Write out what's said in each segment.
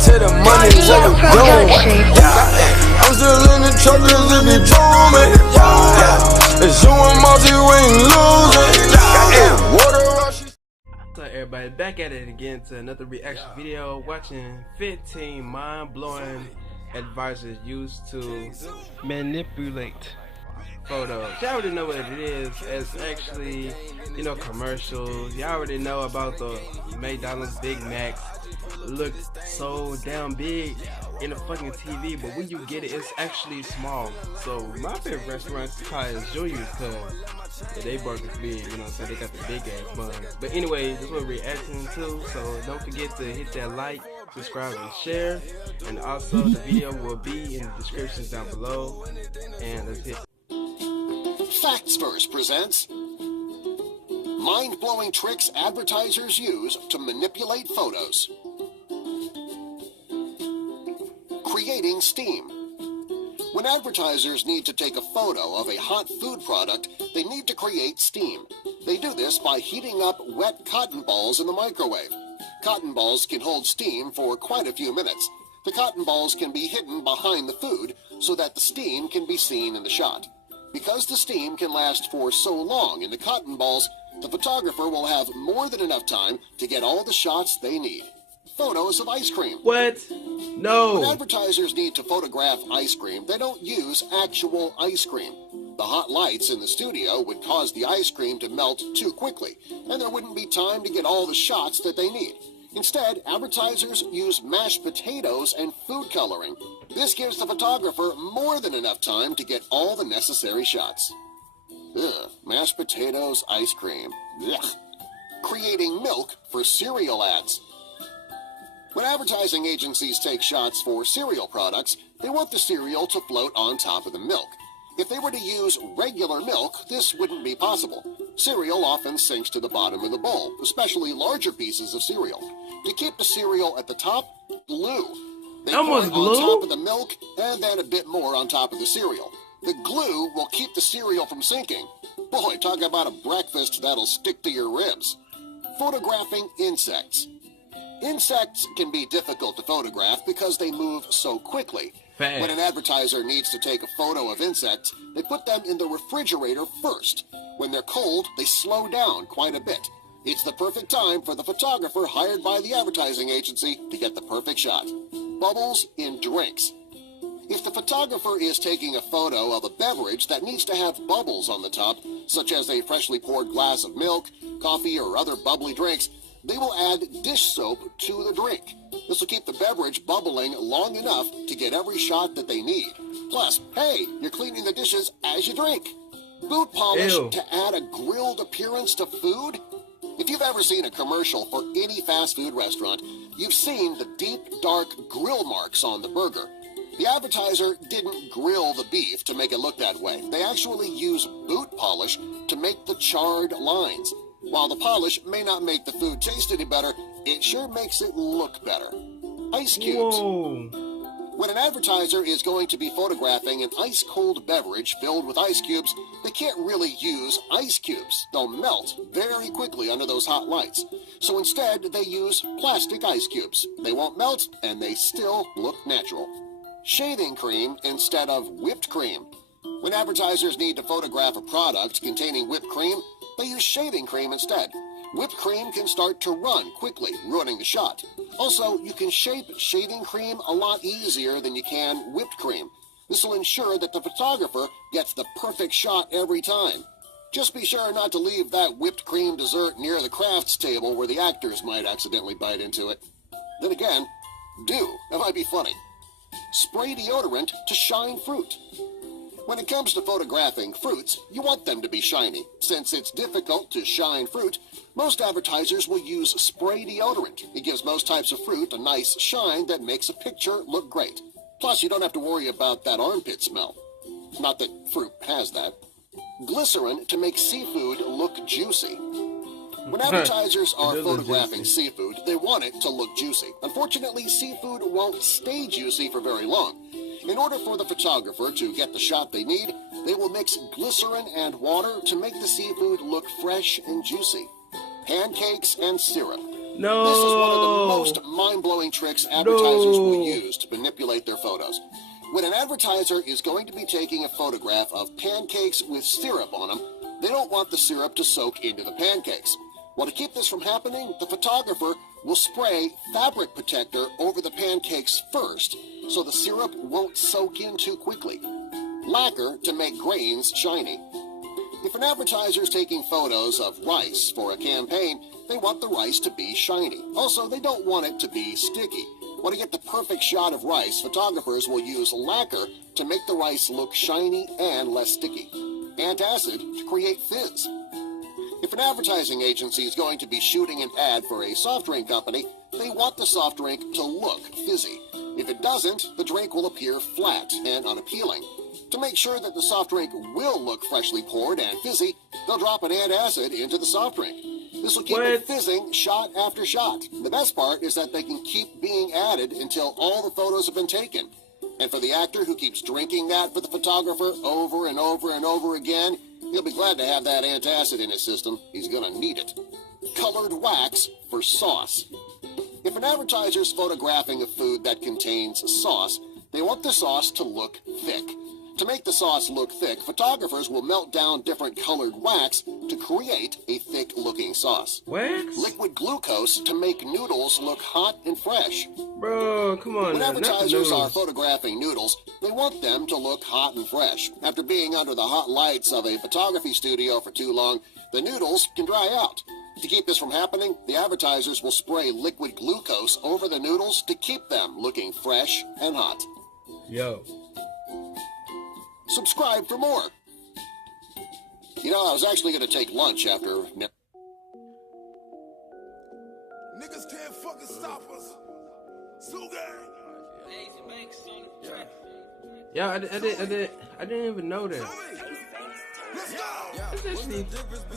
till the money let them go. Yeah, I'm still in the chokers if you told me. Yeah, it's you and Monty, we ain't losing. Yeah, water rush. So everybody, back at it again to another reaction video, watching 15 mind-blowing advisors used to manipulate photos. Y'all already know what it is. It's actually, you know, commercials. Y'all already know about the McDonald's Big Macs. Look so damn big in the fucking TV, but when you get it, it's actually small. So my favorite restaurants probably is Julius, because they burgers big, you know what I'm saying? They got the big ass buns. But anyway, this is what we're reacting to, so don't forget to hit that like, subscribe, and share. And also the video will be in the descriptions down below. And let's hit. Facts Verse presents mind-blowing tricks advertisers use to manipulate photos. Creating steam. When advertisers need to take a photo of a hot food product, they need to create steam. They do this by heating up wet cotton balls in the microwave. Cotton balls can hold steam for quite a few minutes. The cotton balls can be hidden behind the food so that the steam can be seen in the shot. Because the steam can last for so long in the cotton balls, the photographer will have more than enough time to get all the shots they need. Photos of ice cream. What? No. When advertisers need to photograph ice cream, they don't use actual ice cream. The hot lights in the studio would cause the ice cream to melt too quickly, and there wouldn't be time to get all the shots that they need. Instead, advertisers use mashed potatoes and food coloring. This gives the photographer more than enough time to get all the necessary shots. Ugh, mashed potatoes, ice cream. Ugh. Creating milk for cereal ads. When advertising agencies take shots for cereal products, they want the cereal to float on top of the milk. If they were to use regular milk, this wouldn't be possible. Cereal often sinks to the bottom of the bowl, especially larger pieces of cereal. To keep the cereal at the top, glue. They pour it on top of the milk and then a bit more on top of the cereal. The glue will keep the cereal from sinking. Boy, talk about a breakfast that'll stick to your ribs. Photographing insects. Insects can be difficult to photograph because they move so quickly. When an advertiser needs to take a photo of insects, they put them in the refrigerator first. When they're cold, they slow down quite a bit. It's the perfect time for the photographer hired by the advertising agency to get the perfect shot. Bubbles in drinks. If the photographer is taking a photo of a beverage that needs to have bubbles on the top, such as a freshly poured glass of milk, coffee, or other bubbly drinks, they will add dish soap to the drink. This will keep the beverage bubbling long enough to get every shot that they need. Plus, hey, you're cleaning the dishes as you drink. Boot polish to add a grilled appearance to food. If you've ever seen a commercial for any fast food restaurant, you've seen the deep, dark grill marks on the burger. The advertiser didn't grill the beef to make it look that way. They actually use boot polish to make the charred lines. While the polish may not make the food taste any better, it sure makes it look better. Ice cubes. Whoa. When an advertiser is going to be photographing an ice-cold beverage filled with ice cubes, they can't really use ice cubes. They'll melt very quickly under those hot lights. So instead, they use plastic ice cubes. They won't melt, and they still look natural. Shaving cream instead of whipped cream. When advertisers need to photograph a product containing whipped cream, they use shaving cream instead. Whipped cream can start to run quickly, ruining the shot. Also, you can shape shaving cream a lot easier than you can whipped cream. This will ensure that the photographer gets the perfect shot every time. Just be sure not to leave that whipped cream dessert near the crafts table where the actors might accidentally bite into it. Then again, that might be funny. Spray deodorant to shine fruit. When it comes to photographing fruits, you want them to be shiny. Since it's difficult to shine fruit, most advertisers will use spray deodorant. It gives most types of fruit a nice shine that makes a picture look great. Plus, you don't have to worry about that armpit smell. Not that fruit has that. Glycerin to make seafood look juicy. When advertisers are photographing seafood, they want it to look juicy. Unfortunately, seafood won't stay juicy for very long. In order for the photographer to get the shot they need, they will mix glycerin and water to make the seafood look fresh and juicy. Pancakes and syrup. No. This is one of the most mind-blowing tricks advertisers will use to manipulate their photos. When an advertiser is going to be taking a photograph of pancakes with syrup on them, they don't want the syrup to soak into the pancakes. Well, to keep this from happening, the photographer will spray fabric protector over the pancakes first, so the syrup won't soak in too quickly. Lacquer to make grains shiny. If an advertiser is taking photos of rice for a campaign, they want the rice to be shiny. Also, they don't want it to be sticky. Well, to get the perfect shot of rice, photographers will use lacquer to make the rice look shiny and less sticky. Antacid to create fizz. If an advertising agency is going to be shooting an ad for a soft drink company, they want the soft drink to look fizzy. If it doesn't, the drink will appear flat and unappealing. To make sure that the soft drink will look freshly poured and fizzy, they'll drop an antacid into the soft drink. This will keep it fizzing shot after shot. The best part is that they can keep being added until all the photos have been taken. And for the actor who keeps drinking that for the photographer over and over and over again, he'll be glad to have that antacid in his system. He's going to need it. Colored wax for sauce. If an advertiser is photographing a food that contains sauce, they want the sauce to look thick. To make the sauce look thick, photographers will melt down different colored wax to create a thick-looking sauce. Wax? Liquid glucose to make noodles look hot and fresh. Bro, come on. When advertisers are photographing noodles, they want them to look hot and fresh. After being under the hot lights of a photography studio for too long, the noodles can dry out. To keep this from happening, the advertisers will spray liquid glucose over the noodles to keep them looking fresh and hot. Yo. Subscribe for more. You know, I was actually going to take lunch after... Niggas can't fucking stop us. So Yeah, I didn't even know that.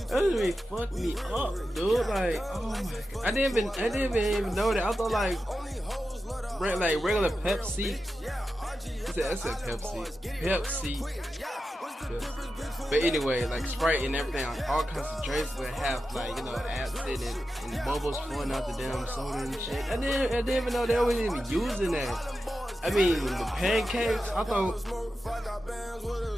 That really fucked me up, dude. Like, oh my god, I didn't even know that. I thought like regular Pepsi. I said Pepsi. But anyway, like Sprite and everything, all kinds of drinks that have like, you know, acid and bubbles flowing out the damn soda and shit. I didn't even know they were even using that. I mean, the pancakes, I thought,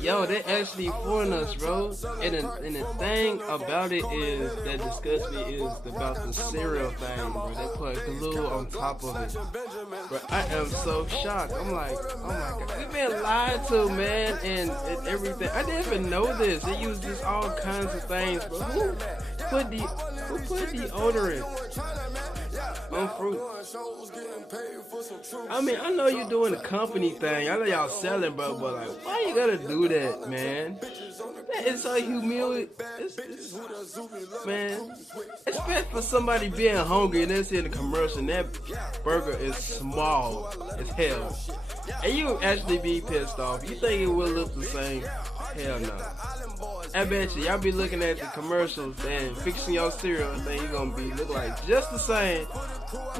yo, they actually fooling us, bro. And the thing about it is, that disgusts me, is about the cereal thing, bro. They put glue on top of it. Bro, I am so shocked. I'm like, oh my god. We've been lied to, man, and everything. I didn't even know this. They use this all kinds of things, bro. Who put deodorant on fruit? I mean, I know you're doing a company thing. I know y'all selling, bro, but like, why you gotta do that, man? That is so humiliating. Man, especially for somebody being hungry and they see in the commercial and that burger is small as hell, and you actually be pissed off. You think it will look the same? Hell no. I bet you, y'all be looking at the commercials and fixing your cereal and think you're gonna be look like just the same.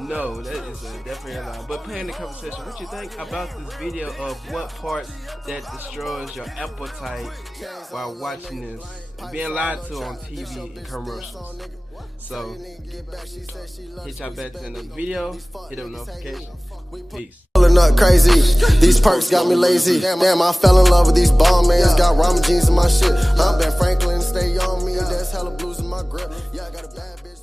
No, that is definitely a lie. But playing the conversation, what you think about this video of what part that destroys your appetite while watching this, being lied to on TV and commercials? So, hit y'all back to another video, hit the notification. Peace. Pulling up crazy, these perks got me lazy. Damn, I fell in love with these ball mans. Got ramen jeans in my shit. I'm Ben Franklin, stay on me. That's hella blues in my grip. Yeah, I got a bad bitch.